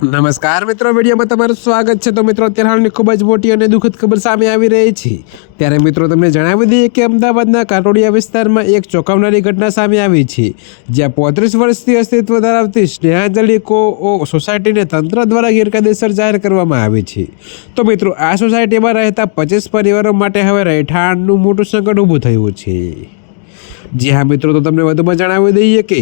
નમસ્કાર મિત્રો, વિડીયોમાં તમારું સ્વાગત છે। તો મિત્રો, અત્યારે હાલની ખૂબ જ મોટી અને દુઃખદ ખબર સામે આવી રહી છે। ત્યારે મિત્રો તમને જણાવી દઈએ કે અમદાવાદના કાટોડિયા વિસ્તારમાં એક ચોંકાવનારી ઘટના સામે આવી છે, જ્યાં 35 વર્ષથી અસ્તિત્વ ધરાવતી સ્નેહાંજલિ સોસાયટીને તંત્ર દ્વારા ગેરકાયદેસર જાહેર કરવામાં આવી છે। તો મિત્રો, આ સોસાયટીમાં રહેતા 25 પરિવારો માટે હવે રહેઠાણનું મોટું સંકટ ઊભું થયું છે। જી હા મિત્રો, તો તમને વધુમાં જણાવી દઈએ કે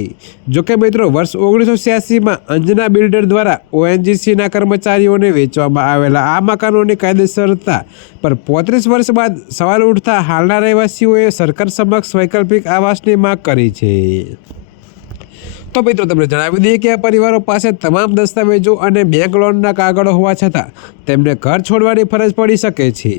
જોકે મિત્રો, વર્ષ 1986માં અંજના બિલ્ડર દ્વારા ઓએનજીસીના કર્મચારીઓને વેચવામાં આવેલા આ મકાનોની કાયદેસરતા પર 35 વર્ષ બાદ સવાલ ઉઠતા હાલના રહેવાસીઓએ સરકાર સમક્ષ વૈકલ્પિક આવાસની માંગ કરી છે। તો મિત્રો, તમને જણાવી દઈએ કે આ પરિવારો પાસે તમામ દસ્તાવેજો અને બેંક લોનના કાગળો હોવા છતાં તેમને ઘર છોડવાની ફરજ પડી શકે છે।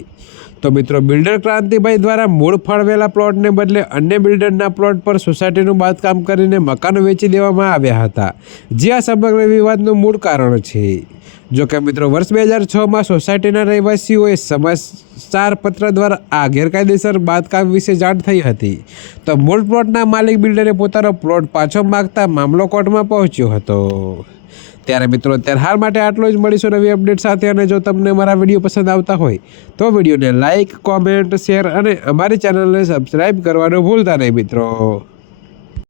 તો મિત્રો, બિલ્ડર ક્રાંતિભાઈ દ્વારા મૂળ ફાળવેલા પ્લોટને બદલે અન્ય બિલ્ડરના પ્લોટ પર સોસાયટીનું બાંધકામ કરીને મકાનો વેચી દેવામાં આવ્યા હતા, જે આ સમગ્ર વિવાદનું મૂળ કારણ છે। જોકે મિત્રો, વર્ષ 2006માં સોસાયટીના રહેવાસીઓએ સમાચાર પત્ર દ્વારા આ ગેરકાયદેસર બાંધકામ વિશે જાણ થઈ હતી। તો મૂળ પ્લોટના માલિક બિલ્ડરે પોતાનો પ્લોટ પાછો માગતા મામલો કોર્ટમાં પહોંચ્યો હતો। ત્યારે મિત્રો, અત્યારે હાલ માટે આટલું જ। મળીશું નવી અપડેટ સાથે। અને જો તમને મારા વિડીયો પસંદ આવતા હોય તો વિડીયોને લાઇક, કોમેન્ટ, શેર અને અમારી ચેનલને સબસ્ક્રાઈબ કરવાનું ભૂલતા નહીં મિત્રો।